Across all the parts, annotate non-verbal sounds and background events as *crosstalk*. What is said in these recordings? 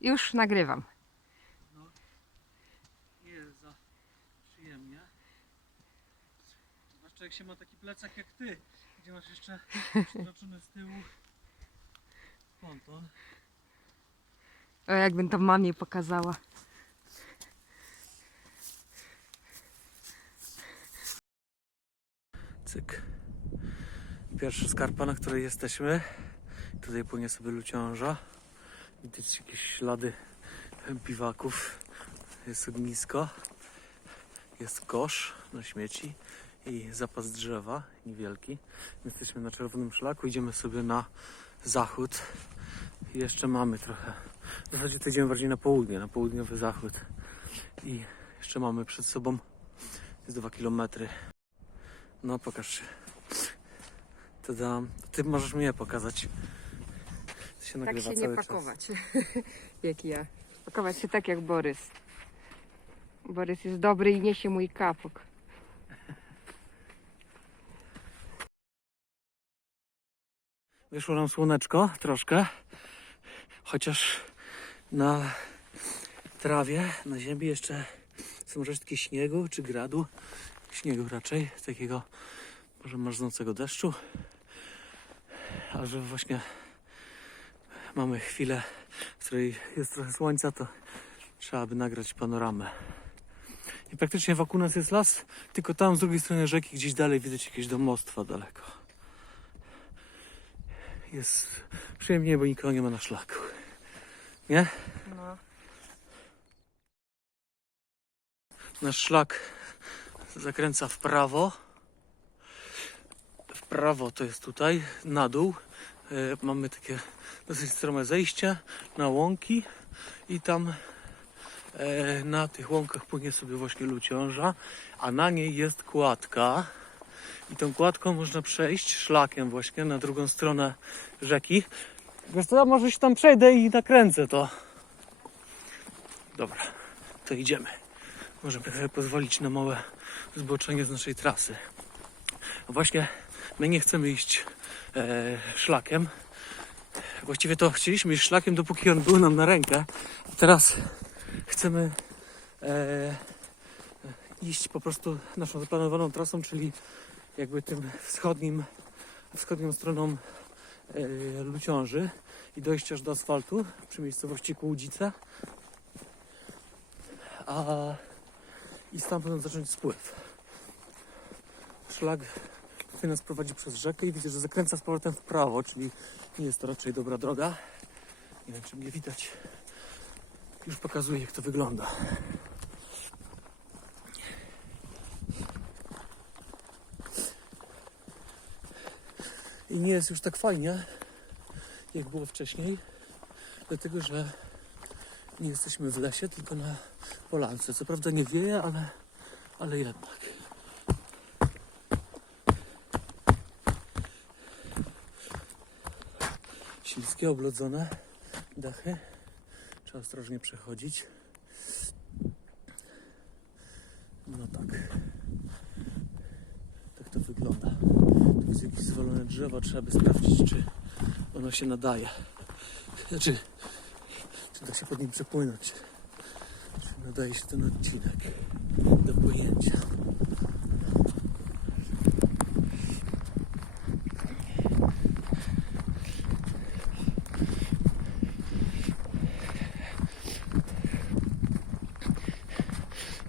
Już nagrywam. Nie jest za przyjemnie. Zwłaszcza jak się ma taki plecak jak ty, gdzie masz jeszcze *laughs* przytoczony z tyłu ponton. O, jakbym to mamie pokazała. Cyk. Pierwsza skarpa, na której jesteśmy. Tutaj płynie sobie luciąża. Widać jakieś ślady biwaków. Jest ognisko. Jest kosz na śmieci i zapas drzewa niewielki. Jesteśmy na czerwonym szlaku. Idziemy sobie na zachód. I jeszcze mamy trochę. W zasadzie to idziemy bardziej na południe, na południowy zachód. I jeszcze mamy przed sobą jest 2 kilometry. No pokaż się. Tada. Ty możesz mnie pokazać. Się Tak nagrywa się nie cały czas. pakować. *laughs* jak ja. Pakować się tak jak Borys. Borys jest dobry i niesie mój kapok. Wyszło nam słoneczko troszkę. Chociaż na trawie, na ziemi jeszcze są resztki śniegu czy gradu. Śniegu raczej, takiego może marznącego deszczu. A że właśnie mamy chwilę, w której jest trochę słońca, to trzeba by nagrać panoramę. I praktycznie wokół nas jest las, tylko tam z drugiej strony rzeki, gdzieś dalej widać jakieś domostwa daleko. Jest przyjemnie, bo nikogo nie ma na szlaku. Nie? No. Nasz szlak zakręca w prawo. W prawo to jest tutaj, na dół. E, mamy takie dosyć strome zejście na łąki i tam e, na tych łąkach płynie sobie właśnie luciąża, a na niej jest kładka. I tą kładką można przejść szlakiem właśnie na drugą stronę rzeki. Co, ja może się tam przejdę i nakręcę to. Dobra, to idziemy. Możemy sobie pozwolić na małe zboczenie z naszej trasy. Właśnie my nie chcemy iść szlakiem. Właściwie to chcieliśmy iść szlakiem, dopóki on był nam na rękę. Teraz chcemy e, iść po prostu naszą zaplanowaną trasą, czyli jakby tym wschodnim, wschodnią stroną e, Luciąży i dojść aż do asfaltu przy miejscowości Kłudzice. A i stamtąd zacząć spływ. Szlak tutaj nas prowadzi przez rzekę i widzę, że zakręca z powrotem w prawo, czyli nie jest to raczej dobra droga. Nie wiem, czy mnie widać. Już pokazuję, jak to wygląda. I nie jest już tak fajnie, jak było wcześniej, dlatego że nie jesteśmy w lesie, tylko na polance. Co prawda nie wieje, ale, ale jednak. Śliskie, oblodzone dachy. Trzeba ostrożnie przechodzić. No tak. Tak to wygląda. Tu jest jakieś zwalone drzewo. Trzeba by sprawdzić, czy ono się nadaje. Znaczy, czy da się pod nim przepłynąć. Czy nadaje się ten odcinek do pojęcia.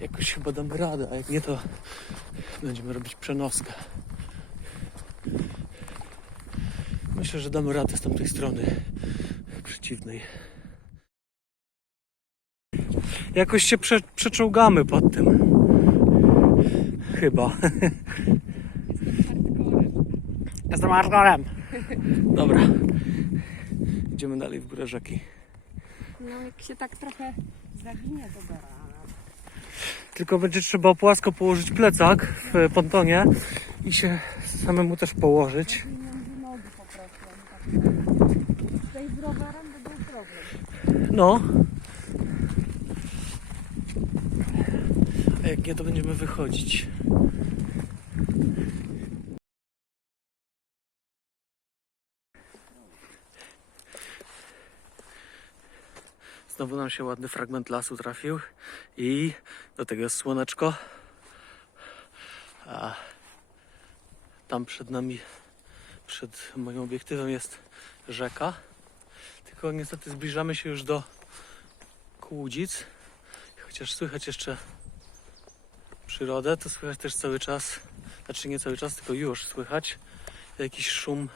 Jakoś chyba damy radę, a jak nie to będziemy robić przenoskę. Myślę, że damy radę z tamtej strony przeciwnej. Jakoś się prze, przeczołgamy pod tym. Chyba. *laughs* Jestem hardcorem. Dobra. Idziemy dalej w górę rzeki. No jak się tak trochę zaginie, to da. Tylko będzie trzeba płasko położyć plecak w pontonie i się samemu też położyć. No. A jak nie, to będziemy wychodzić. Znowu nam się ładny fragment lasu trafił i do tego jest słoneczko. A tam przed nami, przed moim obiektywem jest rzeka. Tylko niestety zbliżamy się już do Kłudzic. Chociaż słychać jeszcze przyrodę, to słychać też cały czas, znaczy nie cały czas, tylko już słychać jakiś szum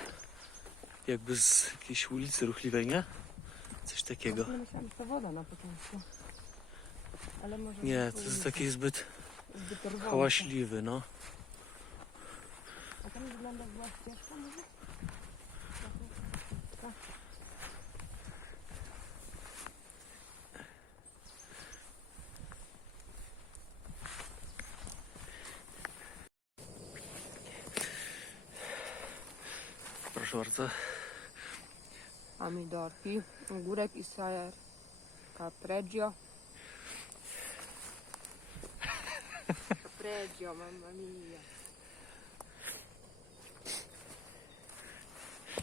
jakby z jakiejś ulicy ruchliwej, nie? Coś takiego. Ja myślałam, że to woda na początku. Ale może Nie, to jest taki zbyt zbyt rwące. hałaśliwy, no. A tam wygląda była ścieżka może? Proszę bardzo. Pomidorki, ogórek i ser. Capreggio. Capreggio, mamma mia.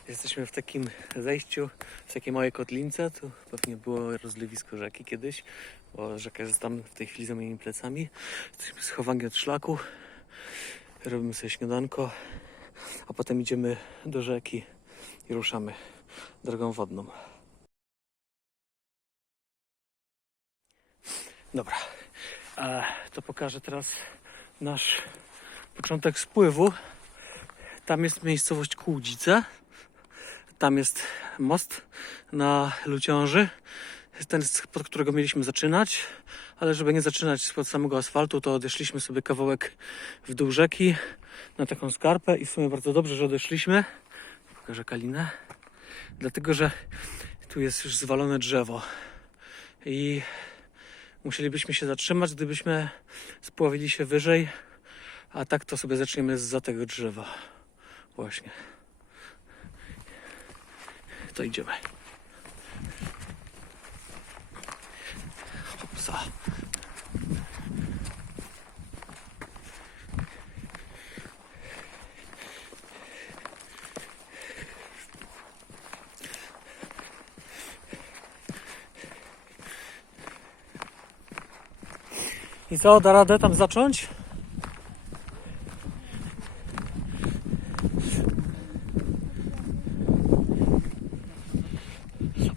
Jesteśmy w takim zejściu, w takiej małej kotlince. Tu pewnie było rozlewisko rzeki kiedyś, bo rzeka jest tam w tej chwili za moimi plecami. Jesteśmy schowani od szlaku. Robimy sobie śniadanko, a potem idziemy do rzeki i ruszamy drogą wodną. Dobra, to pokażę teraz nasz początek spływu. Tam jest miejscowość Kłudzice. Tam jest most na Luciąży. Ten, pod którego mieliśmy zaczynać, ale żeby nie zaczynać spod samego asfaltu, to odeszliśmy sobie kawałek w dół rzeki na taką skarpę i w sumie bardzo dobrze, że odeszliśmy. Pokażę kalinę. Dlatego, że tu jest już zwalone drzewo i musielibyśmy się zatrzymać, gdybyśmy spławili się wyżej, a tak to sobie zaczniemy za tego drzewa. Właśnie. To idziemy. Hopsa. I co, da radę tam zacząć?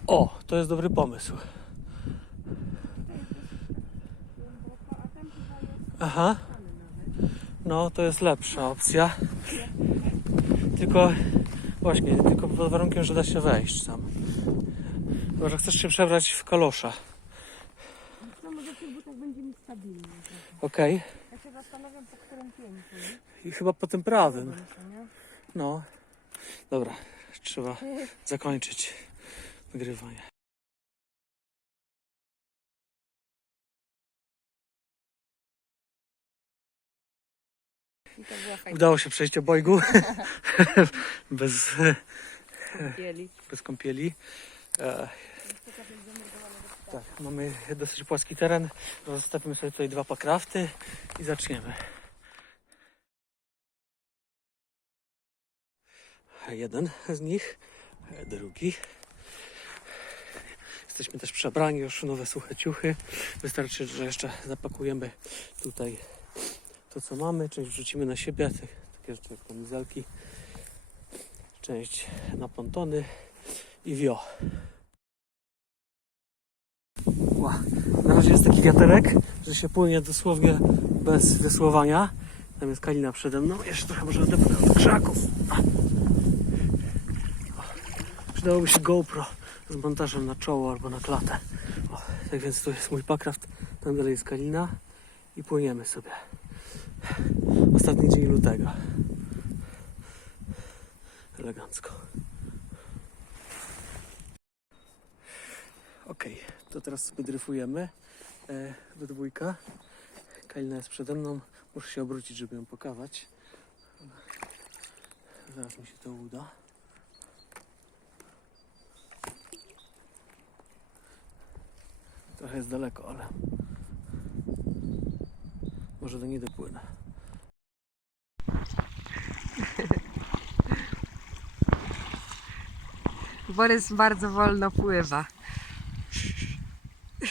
O, to jest dobry pomysł. Aha. No, to jest lepsza opcja. Tylko, właśnie, tylko pod warunkiem, że da się wejść tam. Chyba, że chcesz się przebrać w kalosze. No może w tych butach będzie mi stabilnie. Okej. Ja się zastanawiam po którym piętrze. I chyba po tym prawym. nie? No. Dobra, trzeba *laughs* zakończyć nagrywanie. I to była fajna Udało się przejść obojgu *laughs* bez, kąpieli. bez kąpieli. E, tak, mamy dosyć płaski teren. Zostawimy sobie tutaj dwa pakrafty i zaczniemy. Jeden z nich, drugi. Jesteśmy też przebrani, już nowe suche ciuchy. Wystarczy, że jeszcze zapakujemy tutaj to, co mamy. Część wrzucimy na siebie, takie rzeczy jak kamizelki. Część na pontony i wio. Na razie jest taki wiaterek, że się płynie dosłownie bez wiosłowania. Tam jest kalina przede mną. Jeszcze trochę może odepnę od krzaków. Przydałoby się GoPro z montażem na czoło albo na klatę. O. Tak więc to jest mój pakraft. Tam dalej jest kalina i płyniemy sobie. Ostatni dzień lutego. Elegancko. Okej, to teraz sobie dryfujemy e, we dwójka. Kalina jest przede mną. Muszę się obrócić, żeby ją pokazać. Zaraz mi się to uda. Trochę jest daleko, ale może do niej dopłynę. Borys bardzo wolno pływa.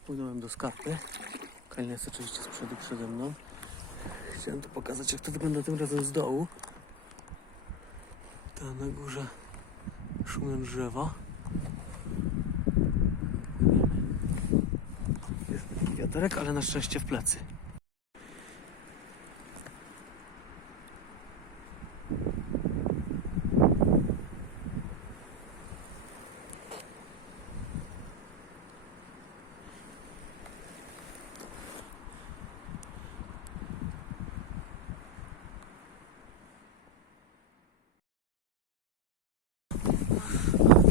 Dopłynąłem do skarpy. Kalina jest oczywiście z przodu przede mną. Chciałem tu pokazać, jak to wygląda tym razem z dołu. Tam na górze szumią drzewa. Jest taki wiaterek, ale na szczęście w plecy.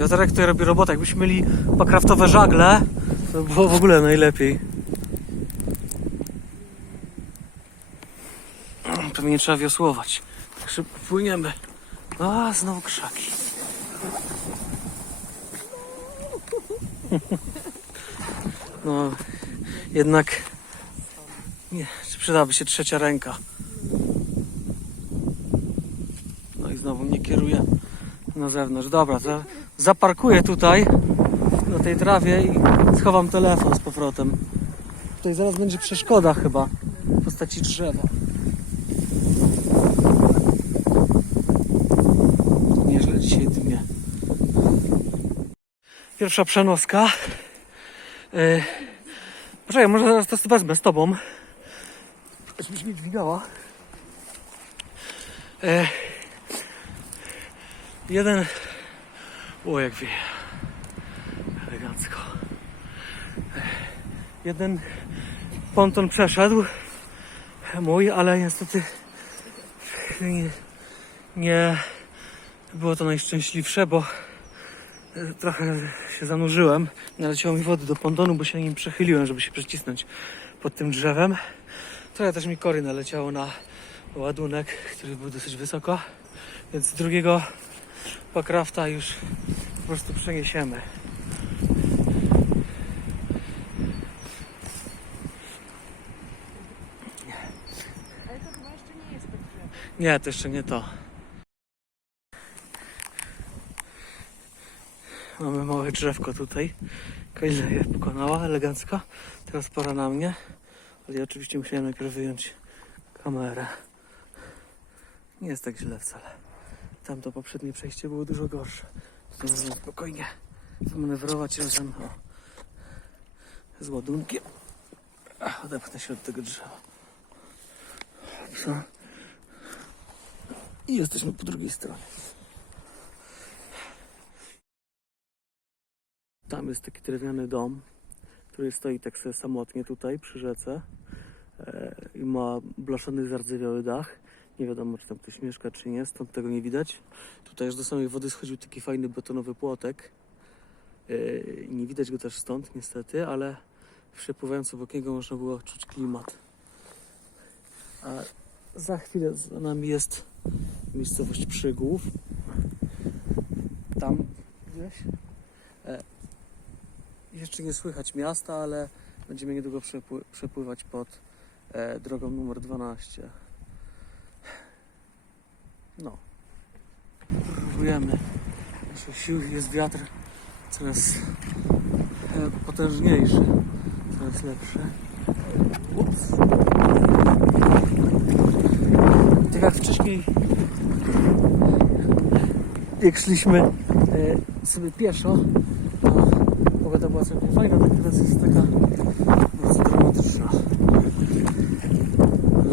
Wiaterek tutaj robi robotę. Jakbyśmy mieli pakraftowe żagle, to by było w ogóle najlepiej. Pewnie nie trzeba wiosłować. Tak szybko płyniemy. A, znowu krzaki. No, jednak nie, przydałaby się trzecia ręka. No i znowu mnie kieruje na zewnątrz. Dobra, to zaparkuję tutaj na tej trawie i schowam telefon z powrotem. Tutaj zaraz będzie przeszkoda chyba w postaci drzewa. Nieźle dzisiaj dmie. Pierwsza przenoska. Yy, poczekaj, może zaraz to wezmę z tobą. Żebyś mnie dźwigała. Yy, jeden o, jak wieje. Elegancko. Jeden ponton przeszedł. Mój, ale niestety nie, nie było to najszczęśliwsze, bo trochę się zanurzyłem. Naleciało mi wody do pontonu, bo się nim przechyliłem, żeby się przycisnąć pod tym drzewem. Trochę też mi kory naleciało na ładunek, który był dosyć wysoko. Więc drugiego Pokrafta już po prostu przeniesiemy. Ale to chyba jeszcze nie jest tak. Nie, to jeszcze nie to. Mamy małe drzewko tutaj. Kajla je pokonała elegancko. Teraz pora na mnie. Ale ja oczywiście musiałem najpierw wyjąć kamerę. Nie jest tak źle wcale. Tamto poprzednie przejście było dużo gorsze. Tutaj można spokojnie zamanewrować razem z ładunkiem. Ach, Odepchnę się od tego drzewa. Co? I jesteśmy po drugiej stronie. Tam jest taki drewniany dom, który stoi tak sobie samotnie tutaj przy rzece e, i ma blaszany, zardzewiały dach. Nie wiadomo, czy tam ktoś mieszka, czy nie, stąd tego nie widać. Tutaj aż do samej wody schodził taki fajny betonowy płotek. E, nie widać go też stąd, niestety, ale przepływając obok niego można było czuć klimat. A za chwilę za nami jest miejscowość Przygłów. Tam gdzieś. E, jeszcze nie słychać miasta, ale będziemy niedługo przepły- przepływać pod e, drogą numer 12. No. Próbujemy. Naszych sił jest wiatr coraz e, potężniejszy, coraz lepszy. Ups. Tak jak wcześniej, jak szliśmy e, sobie pieszo, to pogoda była całkiem fajna, tak teraz jest taka bardzo dramatyczna.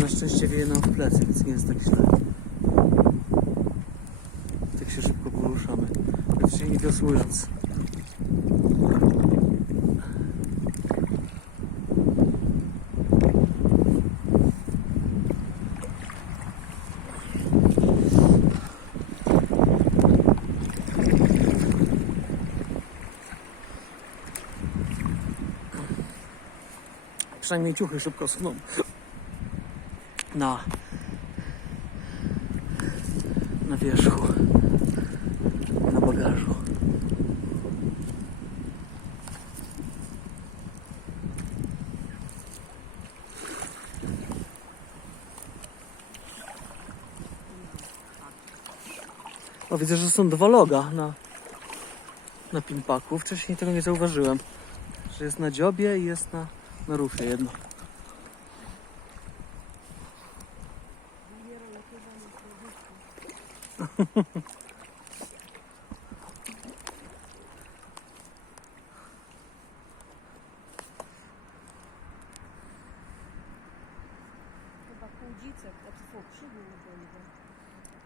Na szczęście wieje nam w plecy, więc nie jest tak źle. Tak się szybko poruszamy. Praktycznie nie wiosłując. Przynajmniej ciuchy szybko schną. Na na wierzchu, na bagażu. O, widzę, że są dwa loga na, na pimpaku. Wcześniej tego nie zauważyłem. Że jest na dziobie i jest na, na rufie jedno.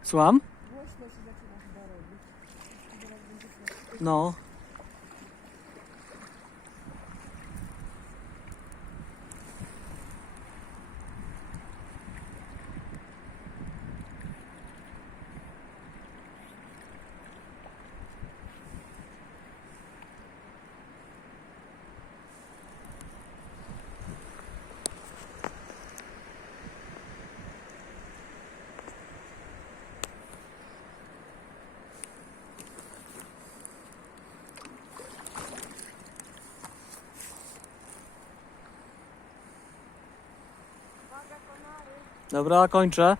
Słucham? No. Dobra, kończę.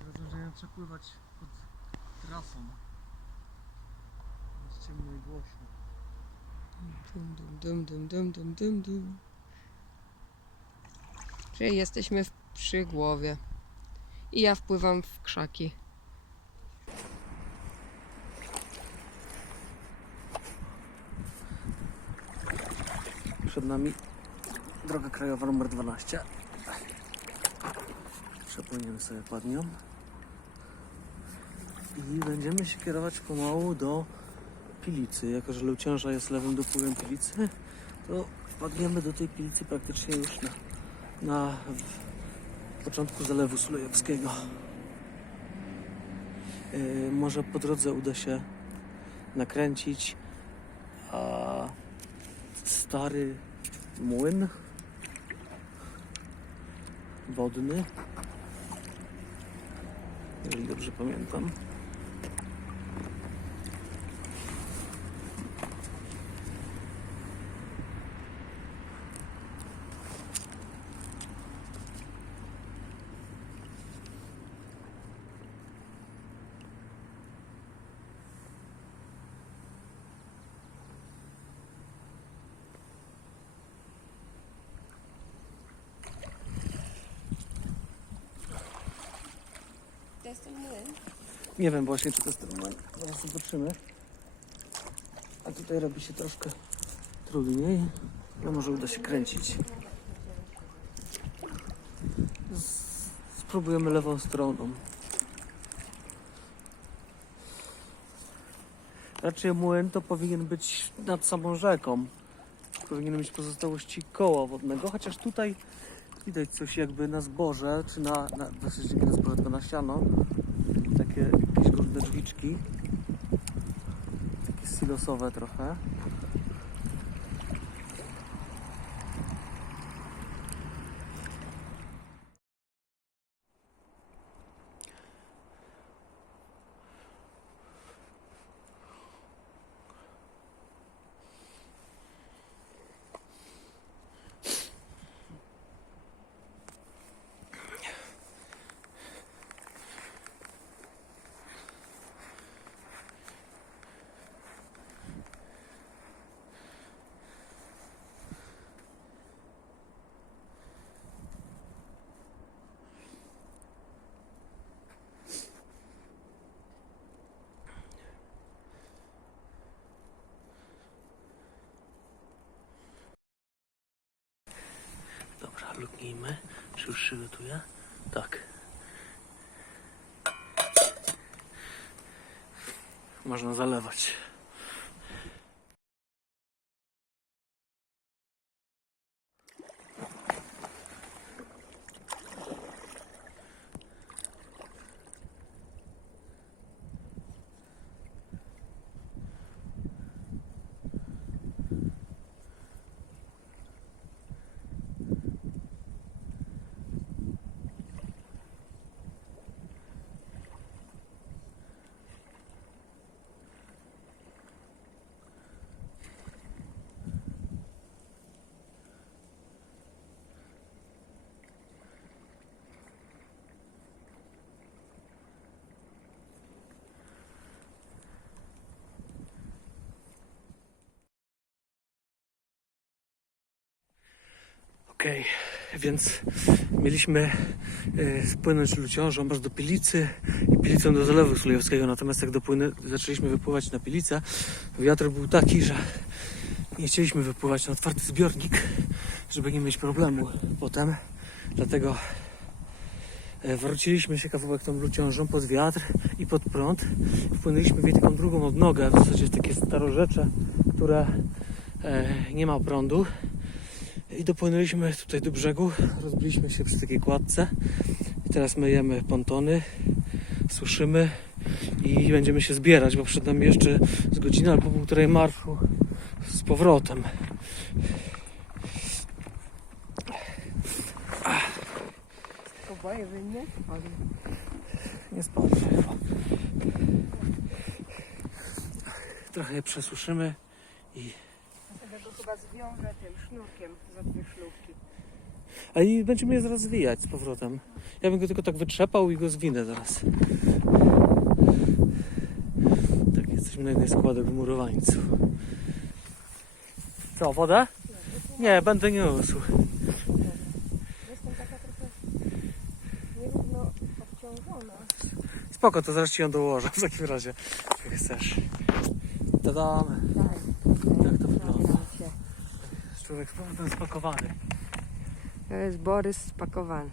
Rozwiązania trzeba pływać pod trasą. Jest ciemno i głośno. Dum, dum, dum, dum, dum, dum, dum. Czyli jesteśmy w przygłowie. I ja wpływam w krzaki. Przed nami droga krajowa numer 12. Przepłyniemy sobie pod nią. I będziemy się kierować pomału do Pilicy. Jako, że Leuciąża jest lewym dopływem Pilicy, to wpadniemy do tej Pilicy praktycznie już na, na początku Zalewu Sulejowskiego. Yy, może po drodze uda się nakręcić a, stary młyn wodny. Jeżeli dobrze pamiętam. Jest ten młyn. Nie wiem właśnie, czy to jest ten moment. Zaraz zobaczymy. A tutaj robi się troszkę trudniej. No może uda się kręcić. Spróbujemy lewą stroną. Raczej młyn to powinien być nad samą rzeką. Powinien mieć pozostałości koła wodnego, chociaż tutaj widać coś jakby na zboże, czy na, na, zasadzie nie na zboże, tylko na siano takie jakieś górne drzwiczki. Takie silosowe trochę. Mruknijmy. Czy już się gotuje? Tak. Można zalewać. Okej, więc mieliśmy e, spłynąć Luciążą aż do Pilicy i Pilicą do Zalewu Sulejowskiego, natomiast jak dopłynę, zaczęliśmy wypływać na Pilicę, wiatr był taki, że nie chcieliśmy wypływać na otwarty zbiornik, żeby nie mieć problemu. Potem, dlatego e, wróciliśmy się kawałek tą Luciążą pod wiatr i pod prąd, wpłynęliśmy w jej taką drugą odnogę, w zasadzie takie starorzecze, które e, nie ma prądu, i dopłynęliśmy tutaj do brzegu, rozbiliśmy się przy takiej kładce i teraz myjemy pontony, suszymy i będziemy się zbierać, bo przed nami jeszcze z godziny albo półtorej marszu z powrotem. Oboje nie? Ale... Nie chyba. Trochę je przesuszymy i, chyba zwiążę tym sznurkiem za dwie szlówki. a i będziemy je zaraz zwijać z powrotem. Ja bym go tylko tak wytrzepał i go zwinę zaraz. Tak, jesteśmy na jednej z kładek w murowańcu. Co, wodę? Nie, będę niósł. Jestem taka trochę nierówno obciążona. Spoko, to zaraz ci ją dołożę w takim razie, jak chcesz. Tadam. Tak, Tak to wygląda. Cię. Człowiek z spakowany. To jest Borys spakowany.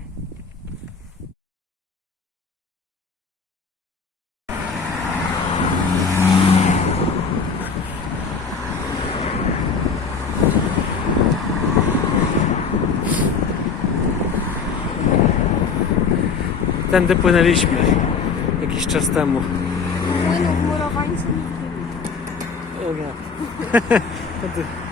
Tędy płynęliśmy jakiś czas temu. Płynu nie. O *laughs*